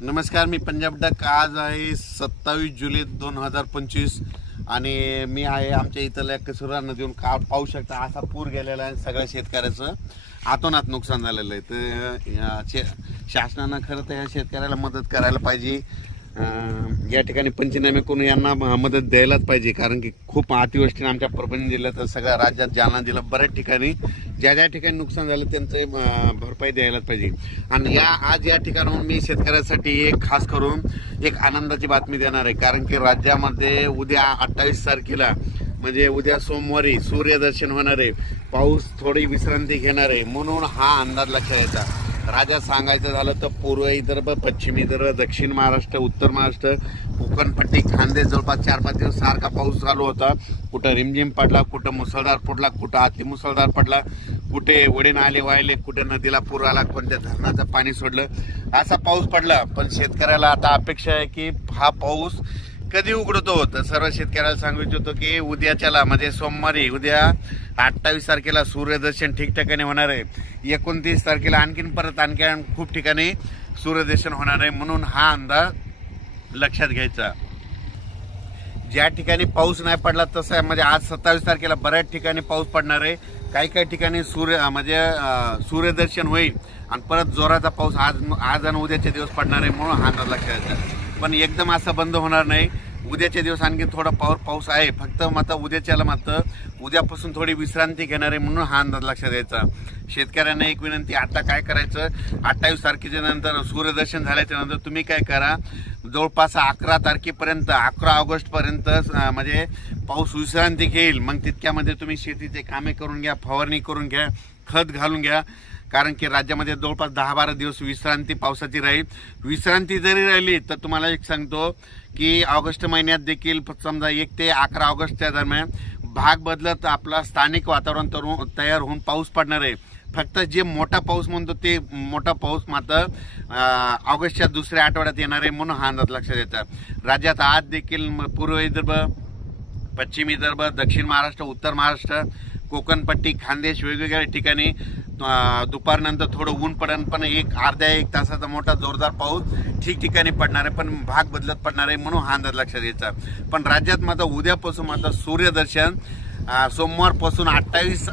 नमस्कार, मी पंजाब डक। आज आहे 27 जुलै 2025 आणि मी आहे आमच्या इथल्या कसुरा नदीवरून पाहू शकता असा पूर गेलेला आहे। सगळ्या शेतकऱ्याचं आतोनात नुकसान झालेलं आहे। तर शासनानं खरं तर या शेतकऱ्याला मदत करायला पाहिजे। या ठिकाणी पंचनामे करून यांना मदत द्यायलाच पाहिजे, कारण की खूप अतिवृष्टीने आमच्या परभणी जिल्ह्यात सगळ्या राज्यात जालना जिल्हा बऱ्याच ठिकाणी ज्या ठिकाणी नुकसान झालं त्यांचे भरपाई द्यायलाच पाहिजे। आणि आज या ठिकाणाहून मी शेतकऱ्यासाठी एक खास करून एक आनंदाची बातमी देणार आहे, कारण की राज्यामध्ये उद्या 28 तारखेला म्हणजे उद्या सोमवारी सूर्यदर्शन होणार आहे। पाऊस थोडी विश्रांती घेणार आहे, म्हणून हा अंदाज लक्षात घ्यायचा। राज्यात सांगायचं झालं तर पूर्व विदर्भ, पश्चिम विदर्भ, दक्षिण महाराष्ट्र, उत्तर महाराष्ट्र, कोकणपट्टी, खानदेश जवळपास 4-5 दिवस सारखा पाऊस चालू होता। कुठं रिमझिम पडला, कुठं मुसळधार पडला, कुठं अतिमुसळधार पडला, कुठे वडे नाले वाहिले, कुठे नदीला पूर आला, कोणत्या धरणाचं पाणी सोडलं, असा पाऊस पडला। पण शेतकऱ्याला आता अपेक्षा आहे की हा पाऊस कधी उघडतो। तर सर्व शेतकऱ्याला सांगू इच्छितो की उद्याच्याला म्हणजे सोमवारी उद्या 28 तारखेला सूर्यदर्शन ठिकठिकाणी होणार आहे। 29 तारखेला आणखीन खूप ठिकाणी सूर्यदर्शन होणार आहे, म्हणून हा अंदाज लक्षात घ्यायचा। ज्या ठिकाणी पाऊस नाही पडला तसं म्हणजे आज 27 तारखेला बऱ्याच ठिकाणी पाऊस पडणार आहे। काही ठिकाणी सूर्यदर्शन होईल आणि परत जोराचा पाऊस आज आणि उद्याचे दिवस पडणार आहे, म्हणून हा अंदाज लक्षात घ्यायचा। पण एकदम असं बंद होणार नाही। उद्याचे दिवस आणखी थोडा पाऊस आहे, फक्त मात्र उद्याच्याला मात्र उद्यापासून थोडी विश्रांती घेणार आहे, म्हणून हा अंदाज लक्षात घ्यायचा। शेतकऱ्यांना एक विनंती, आता काय करायचं, 28 तारखेच्या नंतर सूर्यदर्शन झाल्याच्या नंतर तुम्ही काय करा, जवळपास 11 तारखेपर्यंत 11 ऑगस्टपर्यंत म्हणजे पाऊस विश्रांती घेईल। मग तितक्यामध्ये तुम्ही शेतीचे कामे करून घ्या, फवारणी करून घ्या, खत घालून घ्या, कारण की राज्यामध्ये जवळपास 10-12 दिवस विश्रांती पावसाची राहील। विश्रांती जरी राहिली तर तुम्हाला एक सांगतो की ऑगस्ट महिन्यात देखील समजा 1 ते 11 ऑगस्टच्या दरम्यान भाग बदलत आपला स्थानिक वातावरण तयार होऊन पाऊस पडणार आहे। फक्त जे मोठा पाऊस म्हणतो ते मोठा पाऊस मात्र ऑगस्टच्या दुसऱ्या आठवड्यात येणार आहे, म्हणून हा अंदाज लक्षात येतात। राज्यात आज देखील पूर्व विदर्भ, पश्चिम विदर्भ, दक्षिण महाराष्ट्र, उत्तर महाराष्ट्र, कोकणपट्टी, खानदेश वेगवेगळ्या ठिकाणी दुपारनंतर थोडं ऊन पडेल, पण अर्ध्या एक तासाचा मोठा जोरदार पाऊस ठिकठिकाणी पडणार आहे, पण भाग बदलत पडणार आहे, म्हणून हा अंदाज लक्षात घ्यायचा। पण राज्यात मात्र उद्यापासून मात्र सूर्यदर्शन सोमवारपासून 28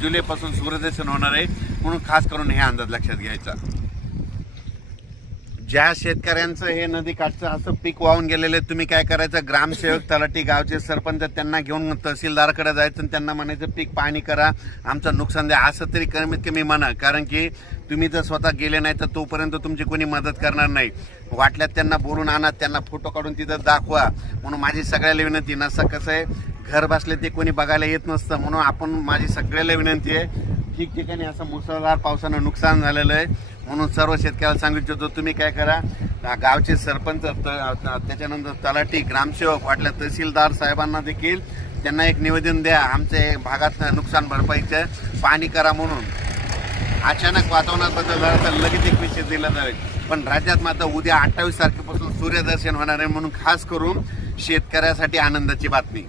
जुलैपासून सूर्यदर्शन होणार आहे, म्हणून खास करून हे अंदाज लक्षात घ्यायचा। ज्या शेतकऱ्यांचं हे नदी काठचं असं पीक वाहून गेलेले, तुम्ही काय करायचं, ग्रामसेवक, तलाठी, गावचे सरपंच त्यांना घेऊन तहसीलदाराकडे जायचं आणि त्यांना म्हणायचं पीक पाहणी करा, आमचं नुकसान द्या, असं तरी कमीत कमी म्हणा। कारण की तुम्ही जर स्वतः गेले नाही तर तोपर्यंत तुमची कोणी मदत करणार नाही। वाटल्यात त्यांना बोलून आणा, त्यांना फोटो काढून तिथं दाखवा। म्हणून माझी सगळ्याला विनंती, नसं कसं आहे घर बसले ते कोणी बघायला येत नसतं, म्हणून माझी सगळ्याला विनंती आहे, ठिकठिकाणी असं मुसळधार पावसानं नुकसान झालेलं आहे, म्हणून सर्व शेतकऱ्याला सांगितलं होतं तुम्ही काय करा, गावचे सरपंच, त्याच्यानंतर तलाठी, ग्रामसेवक, वाटल्या तहसीलदार साहेबांना देखील त्यांना एक निवेदन द्या, आमच्या भागात नुकसान भरपाईचं पाहणी करा। म्हणून अचानक वातावरणात बदल झाला तर लगेच एक विषय दिला जाईल। पण राज्यात मात्र उद्या 28 तारखेपासून सूर्यदर्शन होणार आहे, म्हणून खास करून शेतकऱ्यासाठी आनंदाची बातमी।